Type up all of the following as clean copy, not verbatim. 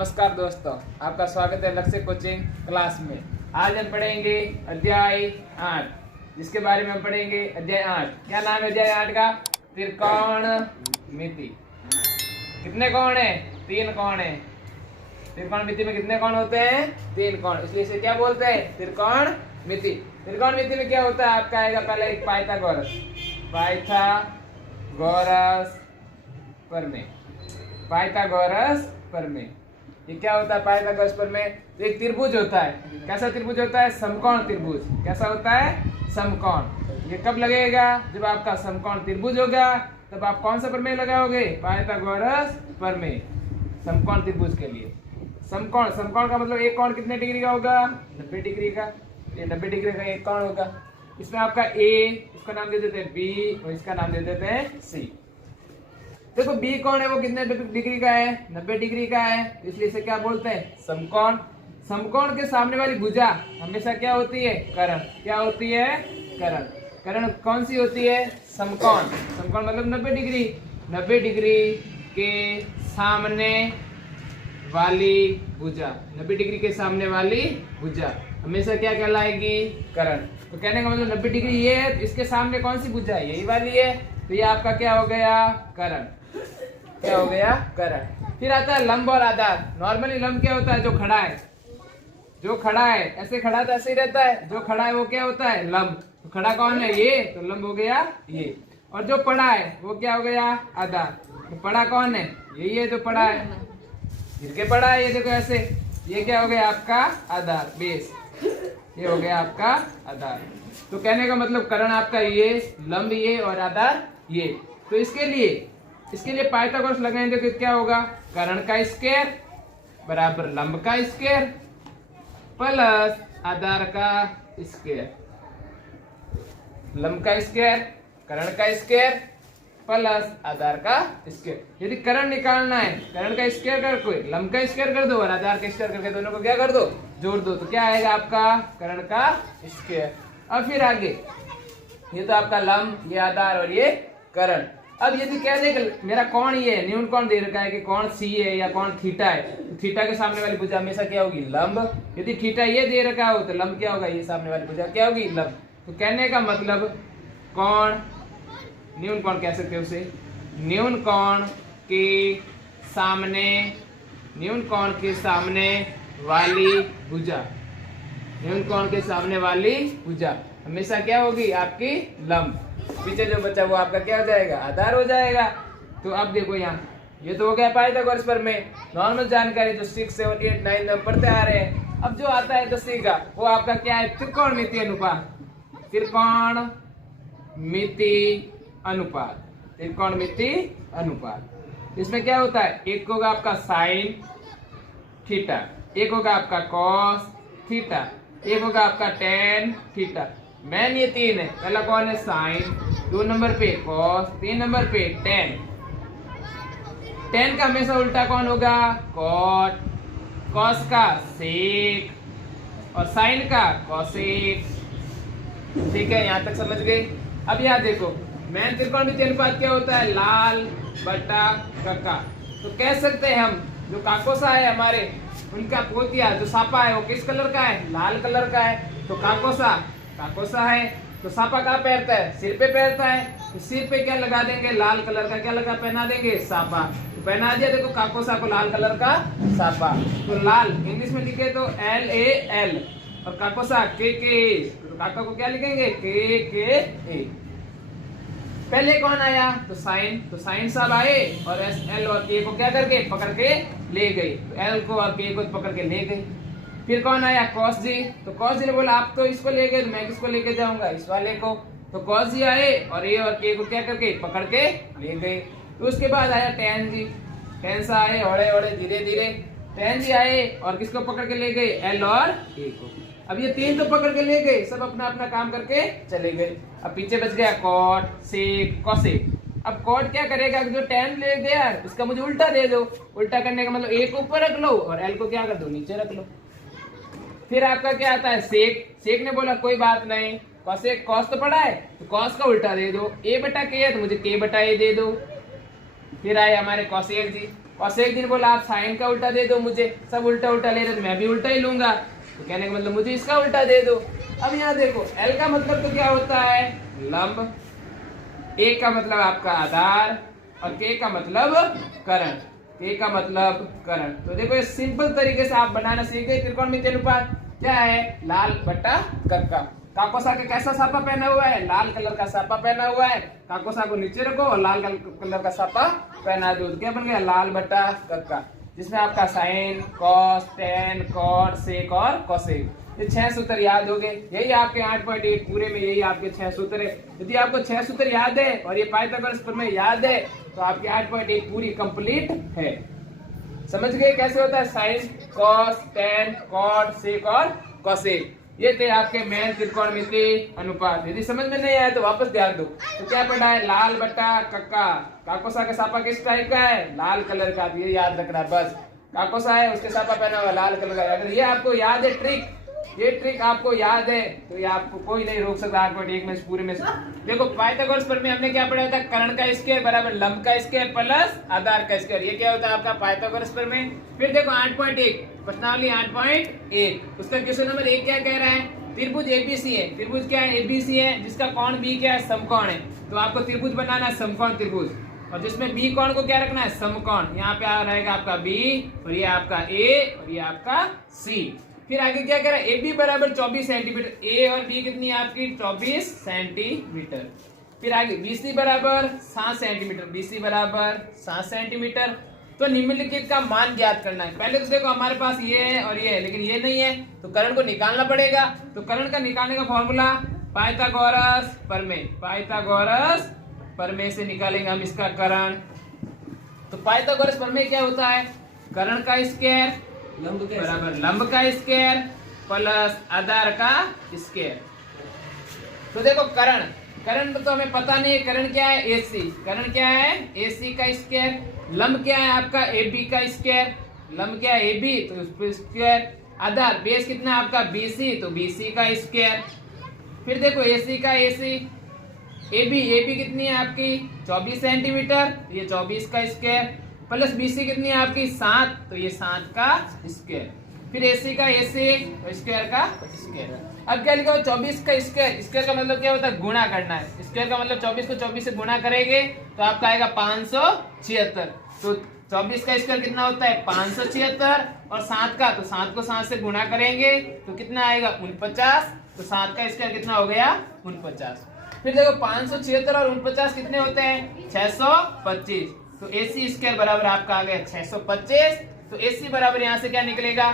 नमस्कार दोस्तों, आपका स्वागत है लक्ष्य कोचिंग क्लास में। आज हम पढ़ेंगे अध्याय 8, जिसके बारे में हम पढ़ेंगे अध्याय 8। क्या नाम है अध्याय 8 का? त्रिकोणमिति। कितने कोण है? 3 कोण है। त्रिकोणमिति में कितने कोण होते हैं? 3 कोण, इसलिए इसे क्या बोलते हैं? त्रिकोणमिति। त्रिकोणमिति में क्या होता है? आपका आएगा पहले एक पाइथागोरस। पाइथागोरस प्रमेय। पाइथागोरस प्रमेय ये क्या होता है? पाइथागोरस प्रमेय एक त्रिभुज होता है। कैसा त्रिभुज होता है? समकोण त्रिभुज। कैसा होता है? समकोण। ये कब लगेगा? जब आपका समकोण त्रिभुज होगा तब आप कौन सा प्रमेय लगाओगे? पाइथागोरस प्रमेय। समकोण त्रिभुज के लिए समकोण का मतलब एक कोण कितने डिग्री का होगा? 90 डिग्री का। ये 90 डिग्री का एक कोण होगा। इसमें आपका ए, इसका नाम दे देते हैं बी और इसका नाम दे देते हैं सी। देखो बी कौन है? वो कितने डिग्री का है? 90 डिग्री का है, इसलिए इसे क्या बोलते हैं? समकोण। समकोण के सामने वाली भुजा हमेशा क्या होती है? कर्ण। क्या होती है? कर्ण। कर्ण कौन सी होती है? समकोण। समकोण मतलब 90 डिग्री। 90 डिग्री के सामने वाली भुजा, 90 डिग्री के सामने वाली भुजा हमेशा क्या कहलाएगी? कर्ण। तो कहने का मतलब 90 डिग्री ये है, इसके सामने कौन सी भुजा है? यही वाली है, तो ये आपका क्या हो गया? कर्ण। क्या हो गया? कर्ण। फिर आता है लंब और आधार। नॉर्मली लंब क्या होता है? जो खड़ा है। जो खड़ा है ऐसे खड़ा तो ऐसे ही रहता है। जो खड़ा है वो क्या होता है? लंब। तो खड़ा कौन है? ये, तो लंब हो गया ये। और जो पड़ा है वो क्या हो गया? आधार। तो पड़ा कौन है? यही है जो पड़ा है, गिर के पड़ा है। ये देखो ऐसे, ये क्या हो गया? आपका आधार, बेस। ये हो गया आपका आधार। तो कहने का मतलब कर्ण आपका ये, लंब ये और आधार ये। तो इसके लिए पाइथागोरस लगाएंगे तो क्या होगा? कर्ण का स्क्वायर बराबर लंब का स्क्वायर प्लस आधार का स्क्वायर। लंब का स्क्वायर, कर्ण का स्क्वायर प्लस आधार का स्क्वायर। यदि कर्ण निकालना है, कर्ण का स्क्वायर कर कोई, लंब का स्क्वायर कर दो और आधार का स्क्वायर करके दोनों को क्या कर दो? जोड़ दो। तो क्या आएगा आपका? कर्ण का स्क्वायर। अब फिर आगे, ये तो आपका लंब, ये आधार और ये कर्ण। अब यदि कह दे कि मेरा कोण ये है, न्यून कोण दे रखा है कि कोण सी है या कोण थीटा है, तो थीटा के सामने वाली भुजा हमेशा क्या होगी? लंब। यदि थीटा ये दे रखा हो तो लंब क्या होगा? ये सामने वाली भुजा क्या होगी? लंब। तो कहने का मतलब कोण, न्यून कोण कह सकते हो उसे, न्यून कोण के सामने, न्यून कोण के सामने वाली भुजा, न्यून कोण के सामने वाली भुजा हमेशा क्या होगी? आपकी लंब। पीछे जो बचा वो आपका क्या हो जाएगा? आधार हो जाएगा। तो अब देखो यहाँ, ये तो हो गया पाइथागोरस प्रमेय। नॉर्मल जानकारी जो 6, 7, 8, 9 में पढ़ते आ रहे हैं। अब जो आता है 10वीं का, वो आपका क्या है? त्रिकोणमिति अनुपात। त्रिकोणमिति अनुपात। त्रिकोणमिति अनुपात। इसमें क्या होता है? एक होगा आपका साइन थीटा, एक होगा आपका कॉस थीटा, एक होगा आपका टेन थीटा। मैन ये 3 है। पहला कौन है? साइन, 2 नंबर पे कॉस, 3 नंबर पे टेन। टेन का हमेशा उल्टा कौन होगा? कॉट। कॉस का सेक और साइन का कॉसेक। ठीक है, यहां तक समझ गए? अब यहाँ देखो, मैन त्रिकोणमिति अनुपात क्या होता है? लाल बटा कक्का। तो कह सकते हैं हम, जो काकोसा है हमारे, उनका पोतिया जो सापा है वो किस कलर का है? लाल कलर का है। तो काकोसा है, तो सापा कहाँ पहनता है? सिर पे पहनता है। तो सिर पे क्या लगा देंगे? लाल कलर का क्या लगा पहना देंगे? सापा। तो पहना दिया। देखो काकोसा को लाल कलर का सापा। तो लाल इंग्लिश में लिखे तो LAL और काकोसा KKA। तो काका को क्या लिखेंगे? KKA। पहले कौन आया? तो साइन। तो साइन साहब आए और SL और K को क्या करके पकड़ के ले गए। तो L को और K को पकड़ के ले गए। फिर कौन आया? कॉस जी। तो कॉस जी ने बोला आप तो इसको ले गए, तो मैं किसको लेके जाऊंगा? इस वाले को। तो कॉस जी आए और A और K को क्या करके पकड़ के ले गए। तो उसके बाद आया टेन जी। टेन सा आए ओढ़े ओढ़े धीरे धीरे। टेन जी आए और किसको पकड़ के ले गए? L और A को। अब ये 3 तो पकड़ के ले गए, सब अपना अपना काम करके चले गए। अब पीछे बच गया कॉट, सेक, कॉसेक। अब कॉट क्या करेगा? जो टेन ले गया उसका मुझे उल्टा दे दो। उल्टा करने का मतलब A को ऊपर रख लो और L को क्या कर दो? नीचे रख लो। फिर आपका क्या आता है? सेक। सेक ने बोला कोई बात नहीं, कॉसेक, कॉस तो पड़ा है तो कॉस का उल्टा दे दो। A बटा K है तो मुझे K बटा A दे दो। फिर आए हमारे कॉसेक जी। और एक दिन बोला आप साइन का उल्टा दे दो मुझे, सब उल्टा उल्टा ले रहे तो मैं भी उल्टा ही लूंगा, तो कहने का मतलब मुझे इसका उल्टा दे दो। अब यहाँ देखो एल का मतलब तो क्या होता है लंब, ए का मतलब आपका आधार और के का मतलब करण, के का मतलब करण। तो देखो ये सिंपल तरीके से आप बनाना सीख गए। त्रिकोणमितीय अनुपात क्या है, लाल बट्टा कक्का। काकोसा के कैसा सापा पहना हुआ है, लाल कलर का सापा पहना हुआ है, काकोसा को नीचे रखो और लाल कलर का सापा पहना दो, क्या बन गया लाल बट्टा कक्का, जिसमें आपका साइन, कॉस, टेन, कॉट, सेक और कोसेक, ये 6 सूत्र याद हो गए। यही आपके 8.8 पूरे में यही आपके 6 सूत्र है। यदि आपको 6 सूत्र याद है और ये पाइथागोरस प्रमेय याद है तो आपकी 8.8 पूरी कंप्लीट है। समझ गए कैसे होता है साइन, कॉस, टेन, कॉट, सेक और कोसेक, ये थे आपके मेन त्रिकोणमितीय अनुपात। यदि समझ में नहीं आया तो वापस ध्यान दो। तो क्या पढ़ा है, लाल बट्टा कक्का, काकोसा के सापा किस टाइप का है, लाल कलर का, ये याद रखना बस। काकोसा है उसके सापा पहना हुआ लाल कलर का। अगर ये आपको याद है ट्रिक, ये ट्रिक आपको याद है तो ये आपको कोई नहीं रोक सकता 8.1 में पूरे में। देखो पाइथागोरस प्रमेय हमने क्या पढ़ा था, कर्ण का स्क्वायर बराबर लंब का स्क्वायर प्लस आधार का स्क्वायर, ये क्या होता है आपका पाइथागोरस प्रमेय। फिर देखो 8.1 प्रश्नावली 8.1 उसका क्वेश्चन नंबर 1 क्या कह रहा है, त्रिभुज एबीसी है। त्रिभुज क्या है, एबीसी है, जिसका कोण बी क्या है, समकोण है। तो आपको त्रिभुज बनाना है समकोण त्रिभुज, और जिसमें बी कोण को क्या रखना है, समकोण। यहाँ पे आ रहेगा आपका बी और ये आपका ए और ये आपका सी। फिर आगे क्या कह रहा है, ए बी बराबर 24 सेंटीमीटर, ए और बी कितनी है आपकी 24 सेंटीमीटर। फिर आगे बीसी बराबर 7 सेंटीमीटर, बीसी बराबर 7 सेंटीमीटर। तो निम्नलिखित का मान ज्ञात करना है। पहले तो देखो हमारे पास ये है और ये है, लेकिन ये नहीं है तो कर्ण को निकालना पड़ेगा। तो कर्ण का निकालने का फॉर्मूला पाइथागोरस प्रमेय, पाइथागोरस प्रमेय से निकालेंगे हम इसका कर्ण। तो पाइथागोरस प्रमेय क्या होता है, कर्ण का स्क्वायर बराबर लंब का स्क्वायर प्लस आधार का स्क्वायर। तो देखो कर्ण तो हमें पता नहीं है, कर्ण क्या है AC, कर्ण क्या है AC का स्क्वायर, लंब क्या है आपका AB का स्क्वायर, लंब क्या है AB तो उसका स्क्वायर, आधार बेस कितना है आपका BC तो BC का स्क्वायर। फिर देखो AC का AC, AB कितनी है आपकी 24 सेंटीमीटर, ये 24 का स्क्वायर, प्लस BC कितनी है आपकी 7 तो ये 7 का स्क्वायर। फिर AC का AC तो स्क्वायर का स्क्वायर। अब क्या लिखा हो 24 का स्क्वायर, स्क्वायर का मतलब क्या होता है गुणा करना है। स्क्वायर का मतलब 24 को 24 से गुणा करेंगे तो आपका आएगा 576। तो 24 का स्क्वायर कितना होता है 576 और 7 का, तो 7 को 7 से गुणा करेंगे तो कितना आएगा 49। तो 7 का स्क्वायर कितना हो गया 49। फिर देखो 576 और 49 कितने होते हैं 625। तो AC स्क्वायर बराबर आपका आ गया 625। तो AC बराबर यहाँ से क्या निकलेगा,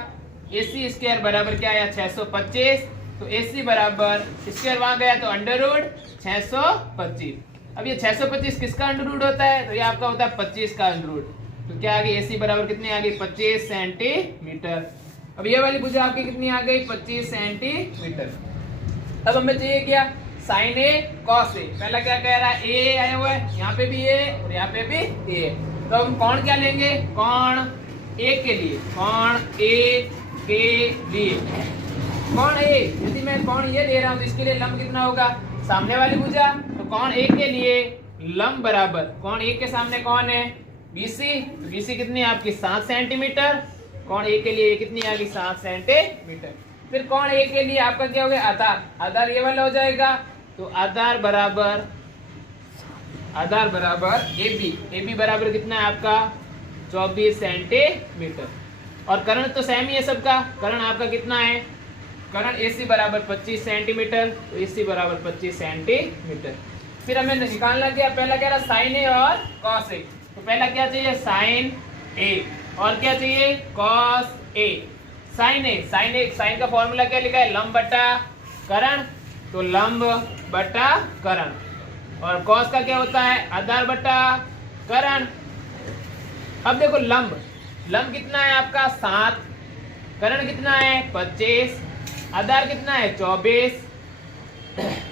AC स्क्वायर बराबर क्या आया 625। तो AC बराबर स्क्वायर वहां गया तो अंडर रूट 625। अब ये 625 किसका अंडर रूट होता है, तो ये आपका होता है 25 का अंडर रूट। तो क्या आ गई AC बराबर कितनी आ गई 25 सेंटीमीटर। अब ये वाली भुजा आपकी कितनी आ गई 25 सेंटीमीटर। अब हमें चाहिए क्या, साइन ए कॉस ए। पहला क्या कह रहा है ए आया हुआ है, यहाँ पे भी ए और यहाँ पे भी ए। तो हम कोण क्या लेंगे, कोण ए के लिए, कोण ए के लिए कोण ए, यदि मैं कोण ये ले रहा हूँ तो इसके लिए लंब कितना होगा सामने वाली भुजा। तो कोण ए के लिए लंब बराबर, कोण ए के सामने कौन है BC, तो BC कितनी है आपकी 7 सेंटीमीटर। कोण ए के लिए कितनी आ गई 7 सेंटीमीटर। फिर कोण ए के लिए आपका क्या हो गया आधार, आधार ये वाला हो जाएगा। तो आधार बराबर AB बराबर कितना है आपका 24 सेंटीमीटर। और कर्ण तो सेम ही है सबका, कर्ण आपका कितना है, कर्ण AC बराबर 25 सेंटीमीटर, तो AC बराबर 25 सेंटीमीटर। फिर हमें निकालना क्या, पहला क्या रहा साइन ए और कॉस ए। तो पहला क्या चाहिए साइन ए और क्या चाहिए कॉस ए। साइन का फॉर्मूला क्या लिखा है लंब बटा कर्ण, तो लंब बटा कर्ण। और कॉस का क्या होता है आधार बटा कर्ण। अब देखो लंब कितना है आपका 7, कर्ण कितना है 25, आधार कितना है 24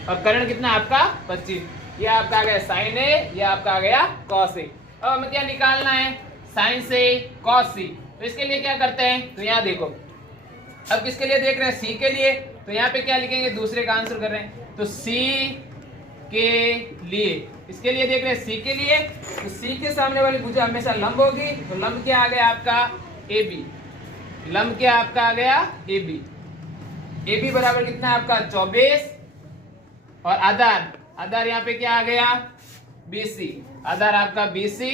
और कर्ण कितना है आपका 25। ये आपका आ गया साइन ए, ये आपका आ गया कॉस ए। अब हमें क्या निकालना है साइन से कॉस सी। तो इसके लिए क्या करते हैं, तो यहाँ देखो अब किसके लिए देख रहे हैं सी के लिए। तो यहाँ पे क्या लिखेंगे, दूसरे का आंसर कर रहे हैं तो सी के लिए इसके लिए देख रहे हैं सी के लिए, तो सी के सामने वाली भुजा हमेशा लंब होगी, तो लंब क्या आ गया आपका ए बी। लंब क्या आपका आ गया ए बी। ए बी बराबर कितना है आपका 24 और आधार यहाँ पे क्या आ गया BC। आधार आपका BC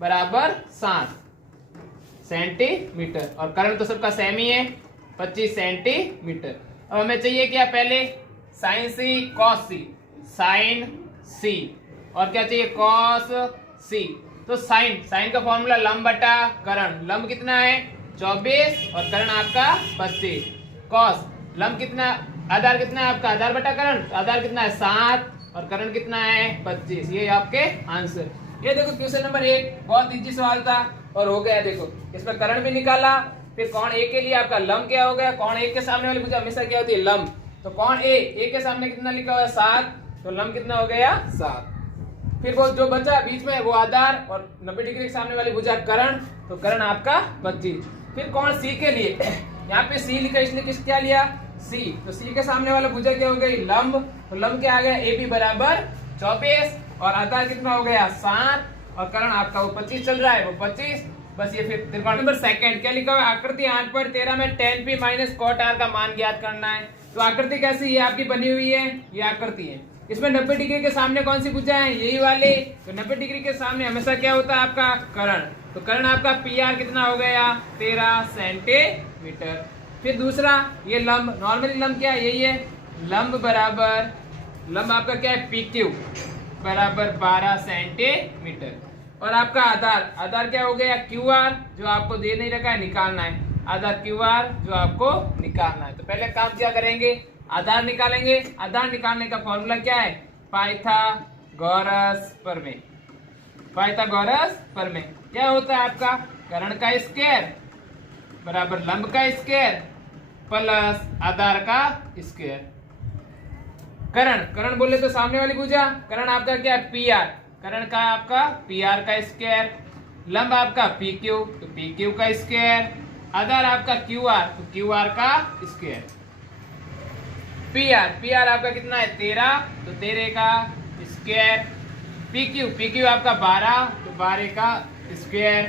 बराबर 7 सेंटीमीटर और कर्ण तो सबका सेम ही है 25 सेंटीमीटर। अब हमें चाहिए क्या पहले साइन सी कॉस सी, साइन सी और क्या चाहिए कॉस सी। तो साइन का फॉर्मूला लंब बटा कर्ण। लंब कितना है 24 और कर्ण आपका 25। कॉस लंब कितना आधार कितना है आपका आधार बटा कर्ण, आधार कितना है 7 और कर्ण कितना है 25। ये आपके आंसर। ये देखो क्वेश्चन नंबर 1 बहुत इजी सवाल था और हो गया। देखो इसमें कर्ण भी निकाला, फिर कोण ए के लिए आपका लंब क्या हो गया, कोण ए के सामने वाली भुजा हमेशा क्या होती है लंब। तो कोण ए के सामने कितना लिखा हुआ है 7, तो लंब कितना हो गया 7। फिर वो जो बचा बीच में वो आधार और 90 डिग्री के सामने वाली भुजा कर्ण, तो कर्ण आपका 25। फिर कोण सी के लिए यहाँ पे सी लिखा, इसने किस क्या लिया सी, तो सी के सामने वाला भुजा क्या हो गई लंब, तो लंब क्या आ गया ए बी बराबर 24 और आधार कितना हो गया 7 और कर्ण आपका वो 25 चल रहा है वो 25। बस ये फिर त्रिकोण नंबर सेकंड क्या लिखा हुआ है आकृति 8.13 में tan p minus cot r का मान ज्ञात करना है। तो आकृति कैसी है आपकी बनी हुई है, ये आकृति है। इसमें 90 डिग्री के सामने कौन सी भुजा है यही वाले, तो 90 डिग्री के सामने हमेशा क्या होता है आपका कर्ण। तो कर्ण आपका पी आर कितना हो गया 13 सेंटीमीटर। फिर दूसरा ये लंब, नॉर्मली लंब क्या है यही है, लंब बराबर लंब आपका क्या है पी क्यू बराबर 12 सेंटीमीटर। और आपका आधार क्या हो गया क्यू आर, जो आपको दे नहीं रखा है निकालना है, आधार क्यू आर जो आपको निकालना है। तो पहले काम क्या करेंगे आधार निकालेंगे। आधार निकालने का फॉर्मूला क्या है पाइथागोरस प्रमेय। पाइथागोरस प्रमेय क्या होता है आपका कर्ण का स्क्वायर बराबर लंब का स्क्वायर प्लस आधार का स्क्वायर। कर्ण बोले तो सामने वाली भुजा, कर्ण आपका क्या है पी आर, कर्ण का आपका पी आर का स्क्वायर, लंब आपका पी क्यू तो पी क्यू का स्क्वायर, आधार आपका क्यू आर तो क्यू आर का स्क्वायर। पी आर आपका कितना है 13 तो 13 का स्क्वायर, पी क्यू आपका 12 तो 12 का स्क्वायर,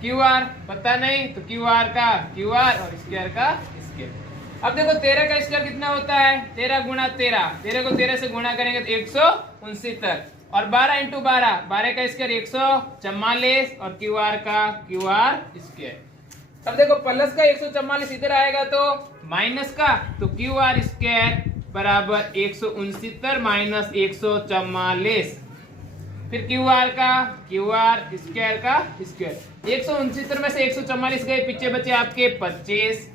क्यू आर पता नहीं तो क्यू आर का क्यू आर और स्क्वायर का स्क्वायर। अब देखो 13 का स्क्वायर कितना होता है 13 गुणा 13 को 13 से गुणा करेंगे तो 169 और 12 इंटू 12 का स्क्वायर 144 और क्यू आर का क्यू आर स्क्वायर। अब देखो प्लस का 144 इधर आएगा तो माइनस का, तो क्यू आर स्क्वायर बराबर 169 माइनस 144। फिर क्यू आर का क्यू आर स्क्वायर का स्क्वायर, 169 में से 144 गए पीछे बचे आपके 25।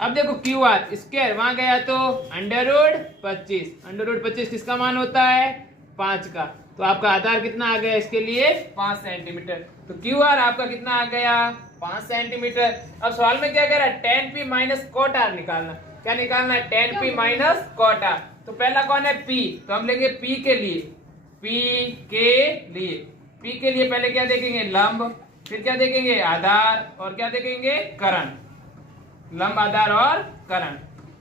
अब देखो क्यू आर स्क्वायर वहां गया तो अंडर रूट 25, अंडर रूट 25 किसका मान होता है 5 का, तो आपका आधार कितना आ गया इसके लिए 5 सेंटीमीटर। तो क्यू आर आपका कितना आ गया 5 सेंटीमीटर। अब सवाल में क्या कह रहा है tan p minus cot r निकालना। क्या निकालना है tan p minus cot r। तो पहला कौन है p, तो हम लेंगे p के लिए, p के लिए पहले क्या देखेंगे लंब, फिर क्या देखेंगे आधार और क्या देखेंगे कर्ण, लंब आधार और कर्ण।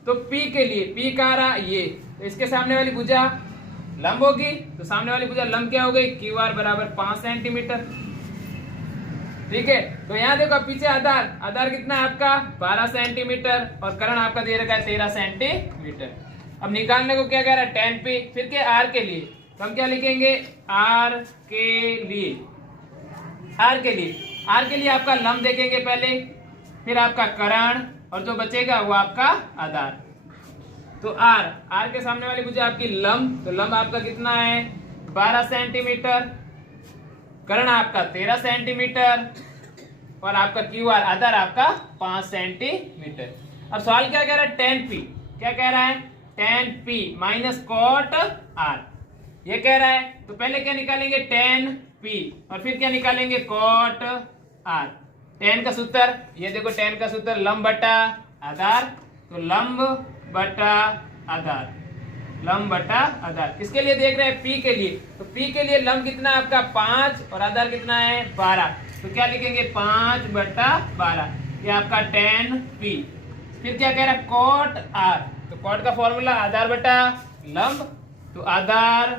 तो p के लिए p का रहा ये, तो इसके सामने वाली भुजा लंब होगी, तो सामने वाली भुजा लंब क्या हो गई क्यू आर बराबर 5 सेंटीमीटर। ठीक है, तो यहाँ देखो पीछे आधार कितना है आपका 12 सेंटीमीटर और कर्ण आपका दे रखा है 13 सेंटीमीटर। अब निकालने को क्या कह रहा है tan p, फिर के r के लिए, तो हम क्या लिखेंगे r के लिए आपका लंब देखेंगे पहले, फिर आपका कर्ण और जो बचेगा वो आपका आधार। तो r के सामने वाली भुजा आपकी लंब, तो लंब आपका कितना है 12 सेंटीमीटर, कर्ण आपका 13 सेंटीमीटर और आपका क्यू आर आधार आपका 5 सेंटीमीटर। अब सवाल क्या कह रहा है tan p, क्या कह रहा है tan p minus cot r ये कह रहा है। तो पहले क्या निकालेंगे tan p और फिर क्या निकालेंगे cot r। tan का सूत्र ये देखो, tan का सूत्र लंब बटा आधार, तो लंब बटा आधार, लंब बटा आधार। किसके लिए देख रहे हैं p के लिए, तो p के लिए लंब कितना है आपका 5 और आधार कितना है 12, तो क्या लिखेंगे 5 बटा 12 ये आपका tan p। फिर क्या कह रहा है cot r, तो cot का फॉर्मूला आधार बटा लंब, तो आधार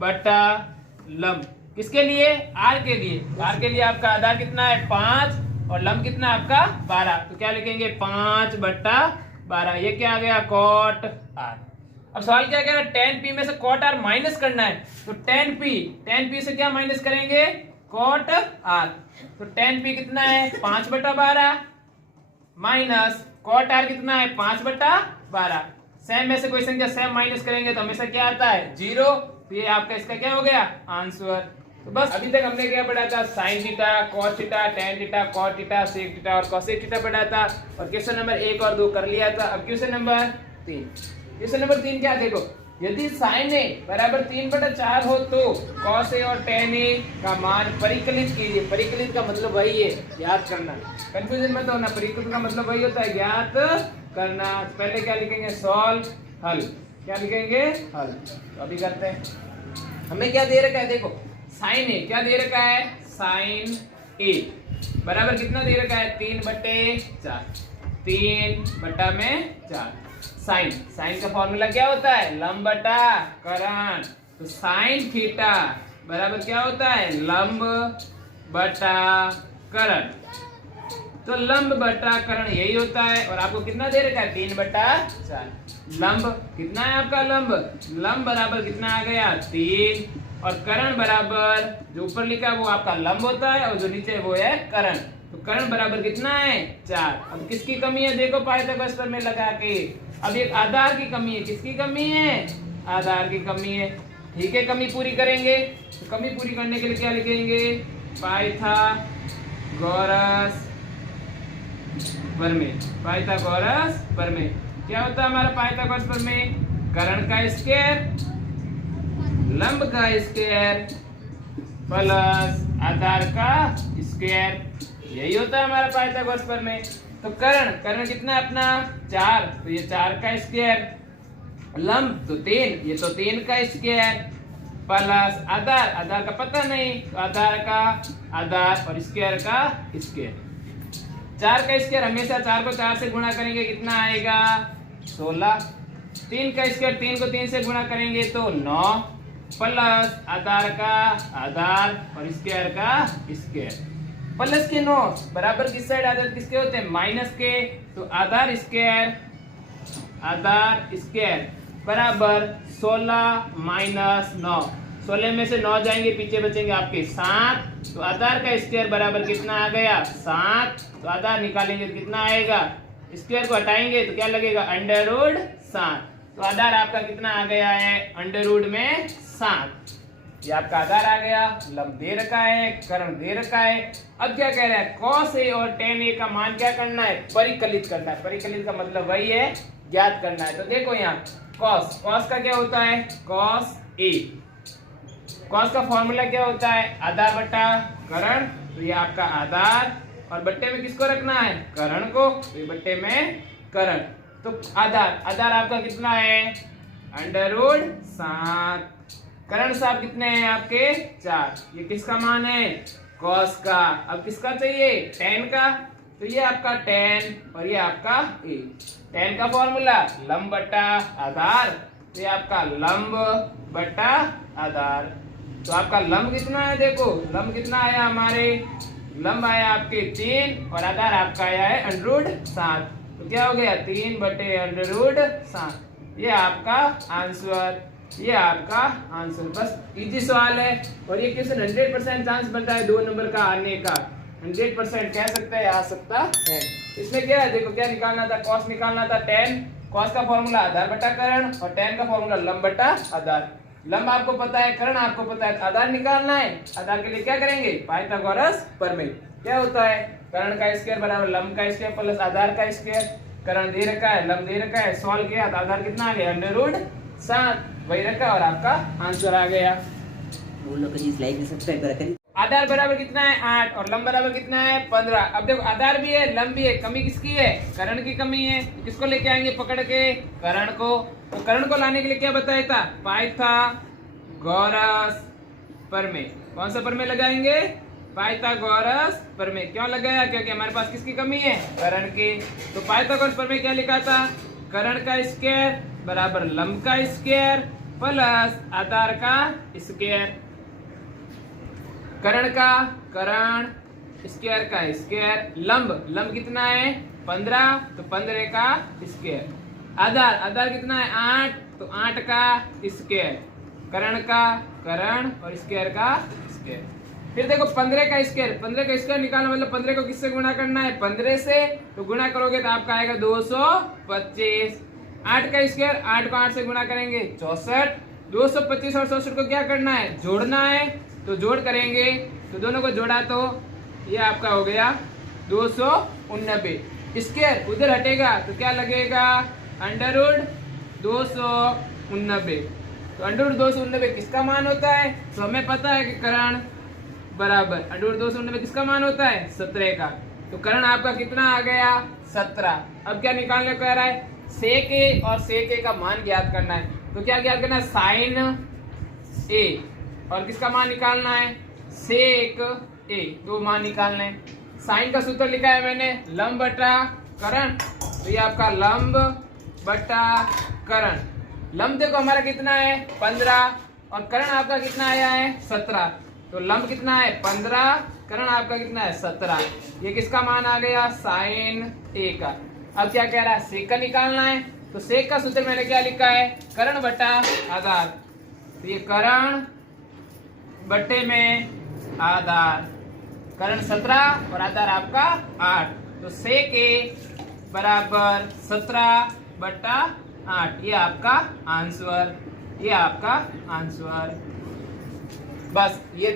बटा लंब। किसके लिए? आर के लिए। आर के लिए आपका आधार कितना है 5 और लंब कितना है आपका 12। तो क्या लिखेंगे 5 बटा 12। ये क्या आ गया कॉट आर। अब सवाल क्या कह रहा है tan p में से कॉट आर माइनस करना है। तो tan p से क्या माइनस करेंगे कॉट आर। तो tan p कितना है 5 बटा 12 माइनस कॉट आर कितना है 5 बटा 12। सेम में से कोई संख्या सेम माइनस करेंगे तो हमेशा क्या आता है 0। तो ये आपका इसका क्या हो गया आंसर। तो बस अभी तक हमने क्या पढ़ा था sine theta, cos theta, tan theta, cot theta, sec theta और कोसेक थीटा पढ़ा था और क्वेश्चन नंबर 1 और 2 कर लिया था। अब क्वेश्चन नंबर 3। क्वेश्चन नंबर 3 क्या देखो, यदि साइन ए बराबर 3/4 हो तो कॉस ए और टेन ए का मान परिकलित कीजिए। परिकलित का मतलब वही है याद करना, कंफ्यूजन मत होना। परिकलित का मतलब वही होता है ज्ञात करना। पहले क्या लिखेंगे सॉल्व हल। क्या लिखेंगे हल। तो अभी करते हैं। हमें क्या दे रखा है देखो साइन ए क्या दे रखा है साइन ए बराबर कितना दे रखा है 3/4। 3/4 साइन का फॉर्मूला क्या होता है लंब बटा करण। तो साइन थीटा बराबर क्या होता है लंब बटा करण। तो लंब बटा करण यही होता है और आपको कितना दे रखा है 3/4। लंब कितना है आपका लंब बराबर कितना आ गया 3 और करण बराबर जो ऊपर लिखा है वो आपका लंब होता है और जो नीचे वो है करण। तो करण बराबर कितना है 4। अब किसकी कमी है देखो पाइथागोरस प्रमेय में लगा के। अब एक आधार की कमी है। किसकी कमी है आधार की कमी है। ठीक है कमी पूरी करेंगे। तो कमी पूरी करने के लिए क्या लिखेंगे पाइथागोरस प्रमेय। पाइथागोरस प्रमेय क्या होता है हमारा पाइथागोरस प्रमेय करण का स्क्वायर लंब का स्क्वायर प्लस आधार का स्क्वायर यही होता है हमारा पाइथागोरस प्रमेय। तो करण कितना है अपना 4 तो ये 4 का स्क्वायर लंब तो 3 ये तो 3 का स्क्वायर प्लस आधार का पता नहीं तो आधार और स्क्वायर का स्क्वायर। 4 का स्क्वायर हमेशा 4 को 4 से गुणा करेंगे कितना आएगा 16। 3 का स्क्वायर 3 को 3 से गुणा करेंगे तो 9 प्लस आधार और स्क्वायर का स्क्वायर। प्लस के 9 बराबर किस साइड आधार किसके होते हैं माइनस के। तो आधार स्क्वायर बराबर 16 माइनस 9। 16 में से 9 जाएंगे पीछे बचेंगे आपके 7। तो आधार का स्क्वायर बराबर कितना आ गया 7। तो आधार निकालेंगे तो कितना आएगा स्क्वायर को हटाएंगे तो क्या लगेगा √7। तो आधार आपका कितना आ गया है √7। ये आपका आधार आ गया। लंब दे रखा है करण दे रखा है। अब क्या कह रहा है cos a और tan a का मान क्या करना है परिकलित करना है। परिकलित का मतलब वही है ज्ञात करना है। तो देखो यहाँ cos का क्या होता है cos a। cos का फॉर्मूला क्या होता है आधार बटा करण। तो ये आपका आधार और बट्टे में किसको रखना है करण को। तो ये बट्टे में करण। तो आधार आपका कितना है √7। करण साहब कितने हैं आपके 4। ये किसका मान है cos का। अब किसका चाहिए tan का। तो ये आपका tan और ये आपका a। tan का फॉर्मूला लंब बटा आधार। तो ये आपका लंब बटा आधार। तो आपका लंब कितना है देखो लंब कितना आया हमारे लंब आया आपके 3 और आधार आपका आया है √7। तो क्या हो गया 3/√7। ये आपका आंसर। बस इजी सवाल है और ये क्वेश्चन 100% चांस बनता है 2 नंबर का आने का। 100% कह सकते हैं आ सकता है। इसमें क्या है देखो क्या निकालना था cos निकालना था tan। cos का फॉर्मूला आधार बटा करण और tan का फॉर्मूला लंब बटा आधार। लंब आपको पता है करण आपको पता है आधार निकालना है। आधार के लिए क्या करेंगे पाइथागोरस प्रमेय। क्या होता है करण का स्क्वायर बराबर लंब का स्क्वायर प्लस आधार का स्क्वायर। करण दे रखा है लंब दे रखा है सॉल्व किया तो आधार कितना आ गया √7 वही रखा और आपका आंसर आ गया। लाइक सब्सक्राइब करें। आधार बराबर कितना है 8 और लंब बराबर कितना है 15। अब देखो आधार भी है लंब भी है कमी किसकी है करण की कमी है। किसको लेके आएंगे पकड़ के करण को। तो करण को लाने के लिए क्या बताया था पाइथागोरस प्रमेय। कौन सा प्रमेय लगाएंगे पाइथागोरस प्रमेय। क्यों लगाया क्योंकि हमारे पास किसकी कमी है करण की। तो पाइथागोरस प्रमेय क्या लिखा था करण का स्क्वायर बराबर लंब का स्क्वायर प्लस आधार का स्क्वायर, करण का करण, स्क्वायर का स्क्वायर, लंब कितना है 15, तो 15 का स्क्वायर, आधार कितना है 8, तो 8 का स्क्वायर, करण का करण और स्क्वायर का स्क्वायर। फिर देखो 15 का स्क्वायर निकालना, मतलब 15 को किससे गुणा करना है 15 से, तो गुणा करोगे तो आपका आएगा 225। 8 का स्क्वायर, 8 को 8 से गुणा करेंगे 64, 225 और 64 को क्या करना है जोड़ना है, तो जोड़ करेंगे, तो दोनों को जोड़ा तो ये आपका हो गया 289। स्क्वायर उधर हटेगा तो क्या लगेगा अंडर रूट 289, तो अंडर रूट 289 किसका मान होता है, तो हमें पता है कि करण बराबर अंडर रूट 289 किसका मान होता है 17 का, तो करण आपका कितना आ गया 17। अब क्या निकालने को कह रहा है सेक ए और सेक ए का मान ज्ञात करना है, तो क्या ज्ञात करना है साइन ए और किसका मान निकालना है सेक ए, दो मान निकालने हैं। साइन का सूत्र लिखा है मैंने लंब बटा करण, तो ये आपका लंब बटा करण, लंब देखो हमारा कितना है 15 और करण आपका कितना आया है 17, तो लंब कितना है 15, करण आपका कितना है 17, ये किसका मान आ गया साइन ए का। अब क्या कह रहा है सेक का निकालना है, तो सेक का सूत्र मैंने क्या लिखा है करण बटा आधार, तो ये करण बटे में आधार, करण 17 और आधार आपका 8, तो सेक ए बराबर 17 बटा 8, ये आपका आंसर, बस ये